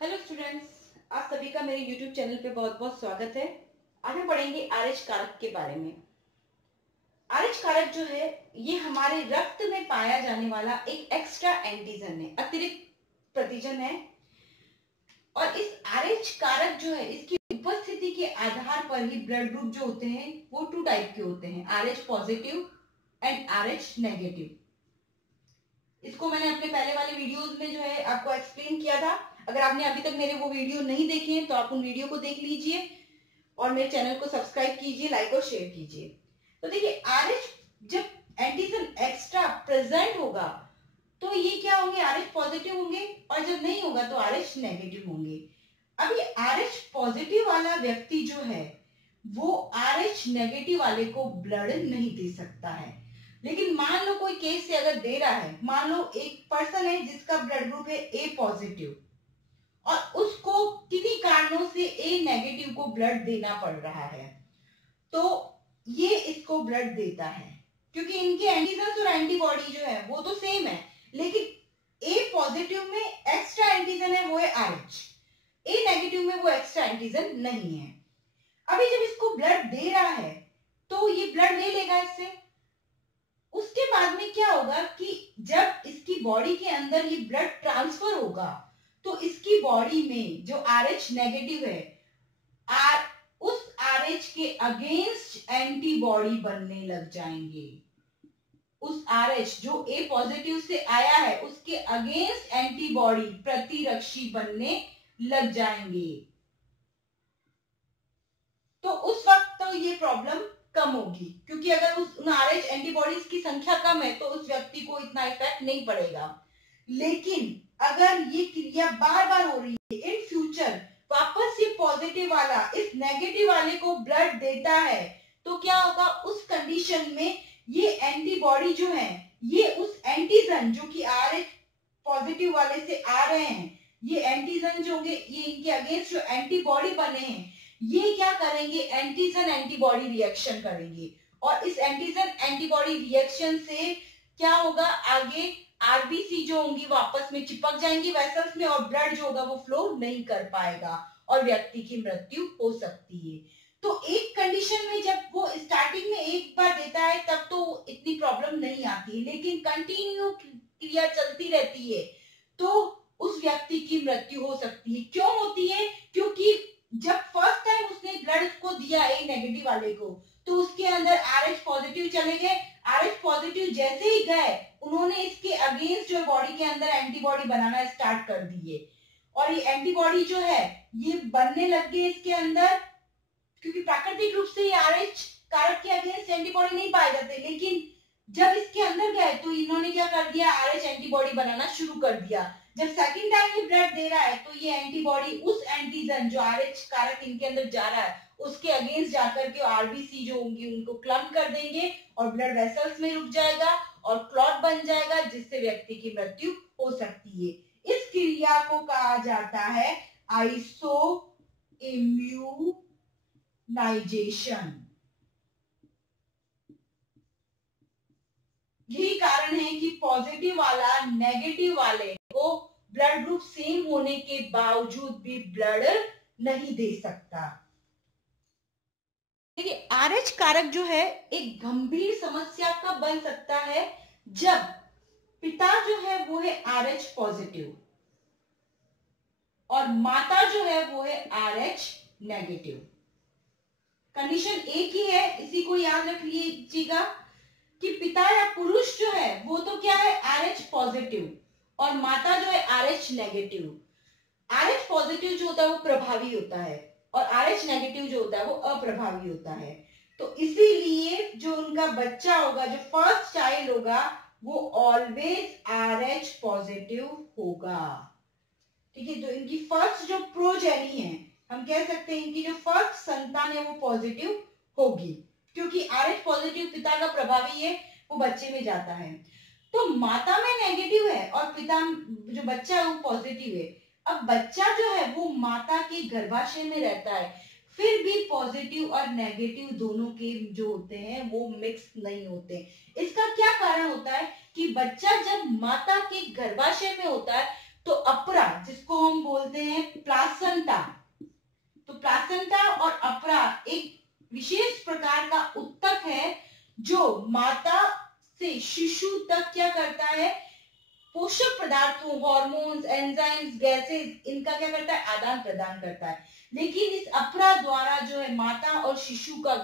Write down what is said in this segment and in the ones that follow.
Hello students, आप सभी का मेरे यूट्यूब चैनल पे बहुत बहुत स्वागत है। आज हम पढ़ेंगे आरएच कारक के बारे में। आरएच कारक जो है ये हमारे रक्त में पाया जाने वाला एक एक्स्ट्रा एंटीजन है, अतिरिक्त प्रतिजन है। और इस आरएच कारक जो है इसकी उपस्थिति के आधार पर ही ब्लड ग्रुप जो होते हैं वो 2 टाइप के होते हैं, RH positive and RH negative. इसको मैंने अपने पहले वाले वीडियोस में जो है आपको एक्सप्लेन किया था। अगर आपने अभी तक मेरे वो वीडियो नहीं देखे हैं तो आप उन वीडियो को देख लीजिए और मेरे चैनल को सब्सक्राइब कीजिए, लाइक और शेयर कीजिए। तो देखिए, आरएच जब एंटीजन एक्स्ट्रा प्रेजेंट होगा तो ये क्या होंगे, आरएच पॉजिटिव होंगे, और जब नहीं होगा तो आरएच नेगेटिव होंगे। अब ये आरएच पॉजिटिव वाला व्यक्ति जो है वो आरएच नेगेटिव वाले को ब्लड नहीं दे सकता है। लेकिन मान लो कोई केस से अगर दे रहा है, मान लो एक पर्सन है जिसका ब्लड ग्रुप है ए पॉजिटिव और उसको किन्हीं कारणों से ए नेगेटिव को ब्लड देना पड़ रहा है, तो ये इसको ब्लड देता है क्योंकि इनके एंटीजन और एंटीबॉडी जो है वो तो सेम है, लेकिन ए पॉजिटिव में एक्स्ट्रा एंटीजन है वो है आरएच, ए नेगेटिव में वो एक्स्ट्रा एंटीजन नहीं है। अभी जब इसको ब्लड दे रहा है तो ये ब्लड ले लेगा इससे। उसके बाद में क्या होगा कि जब इसकी बॉडी के अंदर ये ब्लड ट्रांसफर होगा तो इसकी बॉडी में जो आरएच नेगेटिव है उस आरएच के अगेंस्ट एंटीबॉडी बनने लग जाएंगे। उस आरएच जो ए पॉजिटिव से आया है उसके अगेंस्ट एंटीबॉडी प्रतिरक्षी बनने लग जाएंगे। तो उस वक्त तो ये प्रॉब्लम कम होगी क्योंकि अगर उन आरएच एंटीबॉडीज की संख्या कम है तो उस व्यक्ति को इतना इफेक्ट नहीं पड़ेगा। लेकिन अगर ये क्रिया बार बार हो रही है, इन फ्यूचर वापस ये पॉजिटिव वाला इस नेगेटिव वाले को ब्लड देता है, तो क्या होगा, उस कंडीशन में ये एंटीबॉडी जो है ये उस एंटीजन जो कि आरएच पॉजिटिव वाले से आ रहे हैं, ये एंटीजन जो होंगे ये इनके अगेंस्ट जो एंटीबॉडी बने हैं ये क्या करेंगे, एंटीजन एंटीबॉडी रिएक्शन करेंगे और इस एंटीजन एंटीबॉडी रिएक्शन से क्या होगा, आगे आरबीसी जो होंगी वो आपस में चिपक जाएंगी वेसल्स में और ब्लड जो होगा वो फ्लो नहीं कर पाएगा और व्यक्ति की मृत्यु हो सकती है। तो एक कंडीशन में जब वो स्टार्टिंग में एक बार देता है तब तो इतनी प्रॉब्लम नहीं आती है, लेकिन कंटिन्यू क्रिया चलती रहती है तो उस व्यक्ति की मृत्यु हो सकती है। क्यों होती है, क्योंकि जब फर्स्ट टाइम उसने ब्लड को दिया ए नेगेटिव वाले को तो उसके अंदर आरएच पॉजिटिव चले गए। आरएच पॉजिटिव जैसे ही गए उन्होंने इसके अगेंस्ट जो बॉडी के अंदर एंटीबॉडी बनाना स्टार्ट कर दिए और ये एंटीबॉडी जो है ये बनने लग गए इसके अंदर, क्योंकि प्राकृतिक रूप से ये आरएच कारक के अगेंस्ट एंटीबॉडी नहीं पाए जाते, लेकिन जब इसके अंदर गए तो इन्होंने क्या कर दिया, आरएच एंटीबॉडी बनाना शुरू कर दिया। जब सेकंड टाइम ये ब्लड दे रहा है तो ये एंटीबॉडी उस एंटीजन जो आरएच कारक इनके अंदर जा रहा है उसके अगेंस्ट जाकर के आरबीसी जो होंगी उनको क्लम्प कर देंगे और ब्लड वेसल्स में रुक जाएगा और क्लॉट बन जाएगा जिससे व्यक्ति की मृत्यु हो सकती है। इस क्रिया को कहा जाता है आइसो इम्यूनाइजेशन। यही कारण है कि पॉजिटिव वाला नेगेटिव वाले को ब्लड ग्रुप सेम होने के बावजूद भी ब्लड नहीं दे सकता। देखिए, आरएच कारक जो है एक गंभीर समस्या का बन सकता है जब पिता जो है वो है आरएच पॉजिटिव और माता जो है वो है आरएच नेगेटिव। कंडीशन एक ही है, इसी को याद रख लीजिएगा कि पिता या पुरुष जो है वो तो क्या है, आरएच पॉजिटिव और माता जो है आरएच नेगेटिव। आरएच पॉजिटिव जो होता है वो प्रभावी होता है और आरएच नेगेटिव जो होता है वो अप्रभावी होता है। तो इसीलिए जो उनका बच्चा होगा, जो फर्स्ट चाइल्ड होगा, वो ऑलवेज आरएच पॉजिटिव होगा। ठीक है, जो इनकी फर्स्ट जो प्रोजेनी है, हम कह सकते हैं इनकी जो फर्स्ट संतान है वो पॉजिटिव होगी क्योंकि आरएच पॉजिटिव पिता का प्रभावी है, वो बच्चे में जाता है। तो माता में नेगेटिव है और पिता जो बच्चा है वो पॉजिटिव है। अब बच्चा जो है वो माता के गर्भाशय में रहता है, फिर भी पॉजिटिव और नेगेटिव दोनों के जो होते हैं वो मिक्स नहीं होते। इसका क्या कारण होता है कि बच्चा जब माता के गर्भाशय में होता है तो अपरा, जिसको हम बोलते हैं प्लासेंटा, तो प्लासेंटा और अपरा एक विशेष प्रकार का उत्तक है जो माता से शिशु तक क्या करता है, पोषक पदार्थों, हार्मोन्स, एंजाइम्स, गैसेस, इनका क्या करता है, आदान प्रदान करता है। लेकिन इस अपरा द्वारा जो है माता और शिशु का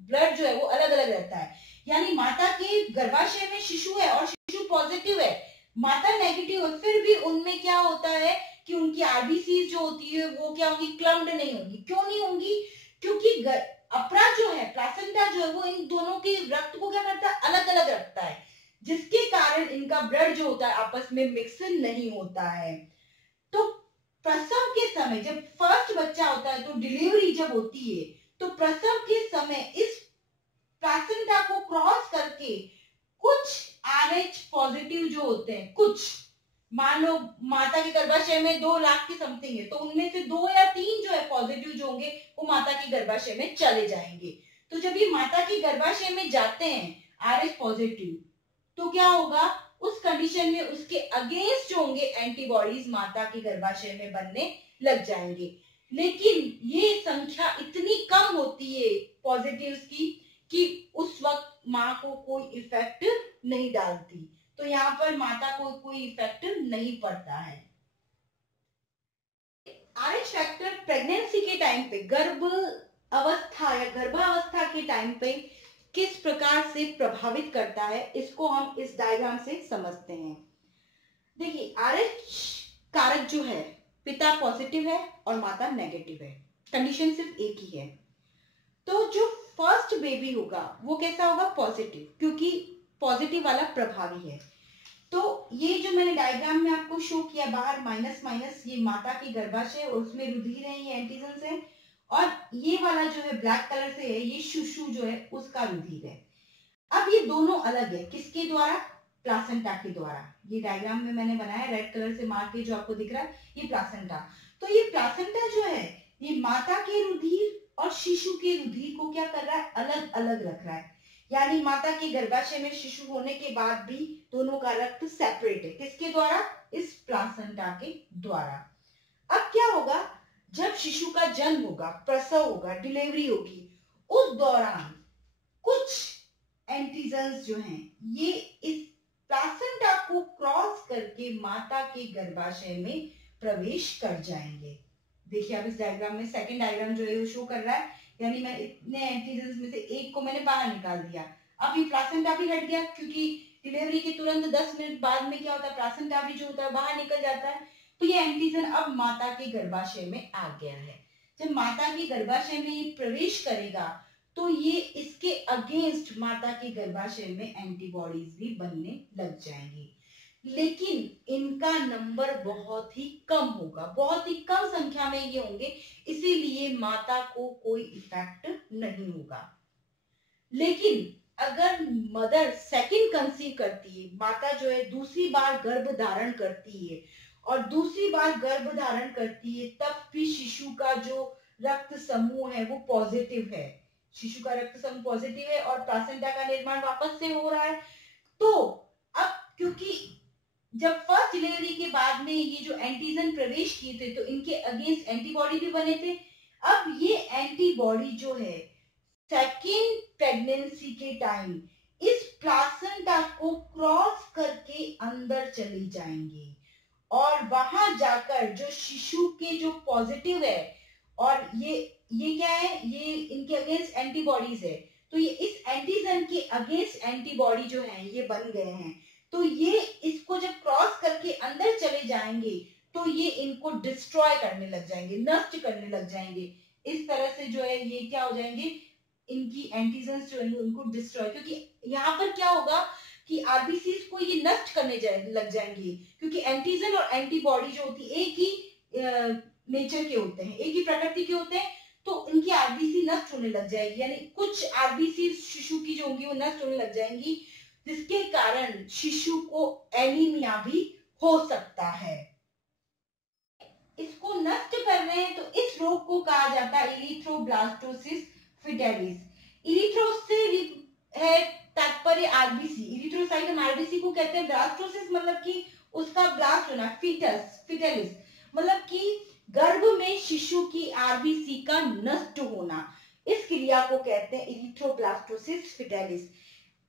ब्लड जो है वो अलग अलग रहता है। यानी माता के गर्भाशय में शिशु है और शिशु पॉजिटिव है, माता नेगेटिव है, फिर भी उनमें क्या होता है कि उनकी आरबीसी जो होती है वो क्या होगी, क्लम्प्ड नहीं होगी। क्यों नहीं होंगी, क्योंकि अपरा जो है, प्लासेंटा जो है वो इन दोनों के रक्त को क्या करता है, अलग अलग रखता है, जिसके कारण इनका ब्लड जो होता है आपस में मिक्स नहीं होता है। तो प्रसव के समय जब फर्स्ट बच्चा होता है, तो डिलीवरी जब होती है, तो प्रसव के समय इस प्लासेंटा को क्रॉस करके कुछ RH पॉजिटिव जो होते हैं, कुछ मान लो माता के गर्भाशय में 2 लाख की समथिंग है, तो उनमें से 2 या 3 जो है पॉजिटिव जो होंगे वो माता के गर्भाशय में चले जाएंगे। तो जब ये माता के गर्भाशय में जाते हैं RH पॉजिटिव, तो क्या होगा, उस कंडीशन में उसके अगेंस्ट जो होंगे एंटीबॉडीज माता के गर्भाशय में बनने लग जाएंगे। लेकिन ये संख्या इतनी कम होती है पॉजिटिव्स की कि उस वक्त माँ को कोई इफेक्ट नहीं डालती, तो यहाँ पर माता को कोई इफेक्ट नहीं पड़ता है। RH फैक्टर प्रेगनेंसी के टाइम पे, गर्भ अवस्था या गर्भावस्था के टाइम पे किस प्रकार से प्रभावित करता है, इसको हम इस डायग्राम से समझते हैं। देखिए RH कारक जो है, पिता पॉजिटिव है और माता नेगेटिव है, कंडीशन सिर्फ एक ही है। तो जो फर्स्ट बेबी होगा वो कैसा होगा, पॉजिटिव, क्योंकि पॉजिटिव वाला प्रभावी है। तो ये जो मैंने डायग्राम में आपको शो किया, बाहर माइनस माइनस, ये माता की गर्भाशय और उसमें रुधिर है, ये एंटीजन्स है, और ये वाला जो है ब्लैक कलर से है, ये शिशु जो है उसका रुधिर है। अब ये दोनों अलग है, किसके द्वारा, प्लासेंटा के द्वारा। ये डायग्राम में मैंने बनाया रेड कलर से मार्क के, जो आपको दिख रहा है ये प्लासेंटा। तो ये प्लासेंटा जो है ये माता के रुधिर और शिशु के रुधिर को क्या कर रहा है, अलग अलग रख रहा है। यानी माता के गर्भाशय में शिशु होने के बाद भी दोनों का रक्त सेपरेट है, किसके द्वारा, इस प्लासेंटा के द्वारा। अब क्या होगा, जब शिशु का जन्म होगा, प्रसव होगा, डिलीवरी होगी, उस दौरान कुछ एंटीजन्स जो हैं ये इस प्लासेंटा को क्रॉस करके माता के गर्भाशय में प्रवेश कर जाएंगे। देखिए आप इस डायग्राम में, सेकंड डायग्राम जो है वो शो कर रहा है, यानी मैं इतने एंटीजन्स में से एक को मैंने बाहर निकाल दिया। अब ये प्लासेंटा भी हट गया, क्योंकि डिलीवरी के तुरंत 10 मिनट बाद में क्या होता है, प्लासेंटा भी जो होता है बाहर निकल जाता है। तो ये एंटीजन अब माता के गर्भाशय में आ गया है। जब माता के गर्भाशय में ये प्रवेश करेगा तो ये इसके अगेंस्ट माता के गर्भाशय में एंटीबॉडीज भी बनने लग जाएंगी, लेकिन इनका नंबर बहुत ही कम होगा, बहुत ही कम संख्या में ये होंगे, इसीलिए माता को कोई इफेक्ट नहीं होगा। लेकिन अगर मदर सेकंड कंसीव करती है, माता जो है दूसरी बार गर्भ धारण करती है और दूसरी बार गर्भ धारण करती है, तब भी शिशु का जो रक्त समूह है वो पॉजिटिव है, शिशु का रक्त समूह पॉजिटिव है और प्लासेंटा का निर्माण वापस से हो रहा है। तो अब क्योंकि जब फर्स्ट डिलीवरी के बाद में ये जो एंटीजन प्रवेश किए थे तो इनके अगेंस्ट एंटीबॉडी भी बने थे। अब ये एंटीबॉडी जो है सेकेंड प्रेगनेंसी के टाइम इस प्लासेंटा को क्रॉस करके अंदर चली जाएंगे और वहां जाकर जो शिशु के जो पॉजिटिव है और ये क्या है, ये इनके अगेंस्ट एंटीबॉडीज है, तो ये इस एंटीजन के अगेंस्ट एंटीबॉडी जो है ये बन गए हैं। तो ये इसको जब क्रॉस करके अंदर चले जाएंगे तो ये इनको डिस्ट्रॉय करने लग जाएंगे, नष्ट करने लग जाएंगे। इस तरह से जो है ये क्या हो जाएंगे, इनकी एंटीजन्स जो है उनको डिस्ट्रॉय, क्योंकि यहाँ पर क्या होगा कि आरबीसीज को ये नष्ट करने लग जाएंगे, क्योंकि एंटीजन और एंटीबॉडी जो होती है एक ही नेचर के होते हैं, एक ही प्रकृति के होते हैं, तो इनकी आरबीसी नष्ट होने लग जाएगी, यानी कुछ आरबीसी शिशु की जो होंगी वो नष्ट होने लग जाएंगी, जिसके कारण शिशु को एनीमिया भी हो सकता है। इसको नष्ट कर रहे हैं तो इस रोग को कहा जाता है इरिथ्रोब्लास्टोसिस फिडेलिस। इरिथ्रो से है तात्पर्य आरबीसी, इरिथ्रोसाइट हम आरबीसी को कहते हैं, ब्लास्टोसिस मतलब कि उसका ब्लास्ट होना, फिटलिस मतलब कि गर्भ में शिशु की आरबीसी का नष्ट होना, इस क्रिया को कहते हैं इरिथ्रोब्लास्टोसिस फिटलिस।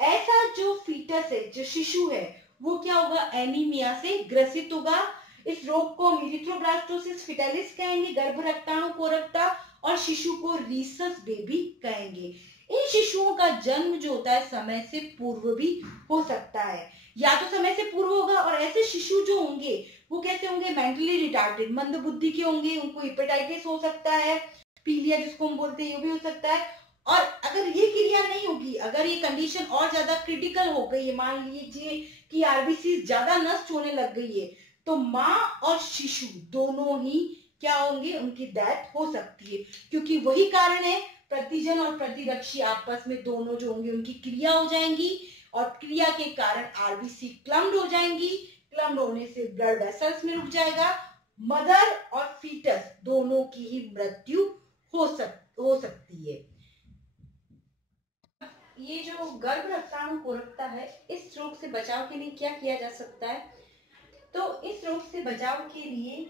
ऐसा जो फीटस है, जो शिशु है, वो क्या होगा, एनीमिया से ग्रसित होगा। इस रोग को इरिथ्रोब्लास्टोसिस फिटलिस कहेंगे, गर्भ रक्ताणु कोरकता, और शिशु को रीसस बेबी कहेंगे। इन शिशुओं का जन्म जो होता है समय से पूर्व भी हो सकता है, या तो समय से पूर्व होगा, और ऐसे शिशु जो होंगे वो कैसे होंगे, मेंटली रिटार्डेड, मंद बुद्धि के होंगे, उनको हेपेटाइटिस हो सकता है, पीलिया जिसको हम बोलते हैं ये भी हो सकता है। और अगर ये क्रिया नहीं होगी, अगर ये कंडीशन और ज्यादा क्रिटिकल हो गई है, मान लीजिए कि आरबीसी ज्यादा नष्ट होने लग गई है, तो माँ और शिशु दोनों ही क्या होंगे, उनकी डेथ हो सकती है, क्योंकि वही कारण है, प्रतिजन और प्रतिरक्षी आपस में दोनों जो होंगे उनकी क्रिया हो जाएंगी, और क्रिया के कारण आरबीसी क्लम्ड हो जाएंगी, क्लम्ड होने से ब्लड वेसल्स में रुक जाएगा, मदर और फीटस दोनों की ही मृत्यु हो सकती है। ये जो गर्भ रक्ताणु कोरकता है, इस रोग से बचाव के लिए क्या किया जा सकता है, तो इस रोग से बचाव के लिए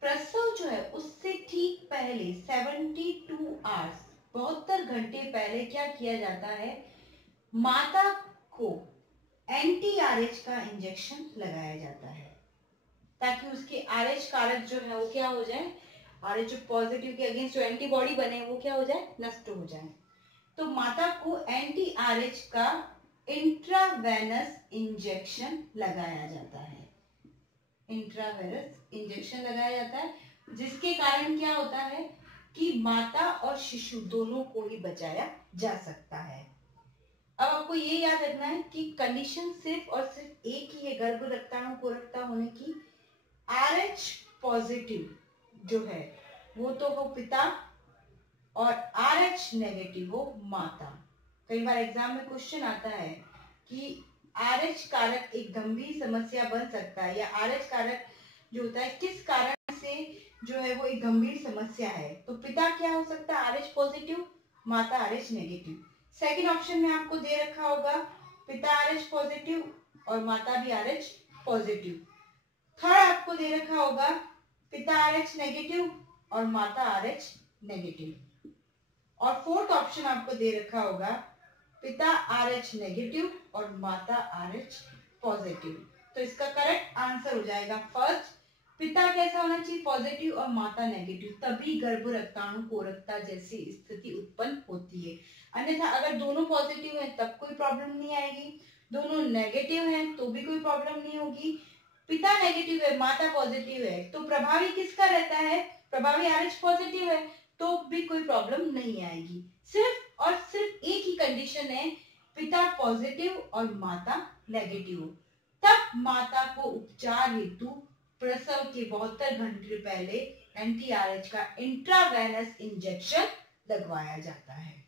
प्रसव जो है उससे ठीक पहले 72 आवर्स 72 घंटे पहले क्या किया जाता है, माता को एंटी-आरएच का इंजेक्शन लगाया जाता है, ताकि उसके आरएच कारक जो है वो क्या हो जाए, आरएच पॉजिटिव के अगेंस्ट जो एंटीबॉडी बने वो क्या हो जाए, नष्ट हो जाए। तो माता को एंटी-आरएच का इंट्रावेनस इंजेक्शन लगाया जाता है, इंट्रावेनस इंजेक्शन लगाया जाता है, जिसके कारण क्या होता है कि माता और शिशु दोनों को ही बचाया जा सकता है। अब आपको ये याद रखना है कि कंडीशन सिर्फ और सिर्फ एक ही है गर्भ रक्ताणु कोरकता होने की, आरएच पॉजिटिव जो है वो तो हो पिता, और आरएच नेगेटिव हो माता। कई बार एग्जाम में क्वेश्चन आता है कि आरएच कारक एक गंभीर समस्या बन सकता है, या आरएच कारक जो होता है किस कारण से जो है वो एक गंभीर समस्या है, तो पिता क्या हो सकता है, आरएच पॉजिटिव, माता आरएच नेगेटिव। सेकंड ऑप्शन में आपको दे रखा होगा पिता आरएच पॉजिटिव और माता भी आरएच पॉजिटिव। थर्ड आपको दे रखा होगा पिता आरएच नेगेटिव और माता आरएच नेगेटिव। और फोर्थ ऑप्शन आपको दे रखा होगा पिता आरएच नेगेटिव और माता आरएच पॉजिटिव। तो इसका करेक्ट आंसर हो जाएगा फर्स्ट, पिता कैसा होना चाहिए, पॉजिटिव, और माता नेगेटिव, तभी गर्भ रक्ताणु कोरकता जैसी स्थिति उत्पन्न होती है। अन्यथा अगर दोनों पॉजिटिव हैं तब कोई प्रॉब्लम नहीं आएगी, दोनों नेगेटिव हैं तो भी कोई प्रॉब्लम नहीं होगी। पिता नेगेटिव है, माता पॉजिटिव है, तो प्रभावी किसका रहता है, प्रभावी आरएच पॉजिटिव है, तो भी कोई प्रॉब्लम नहीं आएगी। सिर्फ और सिर्फ एक ही कंडीशन है, पिता पॉजिटिव और माता नेगेटिव, तब माता को उपचार हेतु प्रसव के 72 घंटे पहले एंटी-आरएच का इंट्रावेनस इंजेक्शन लगवाया जाता है।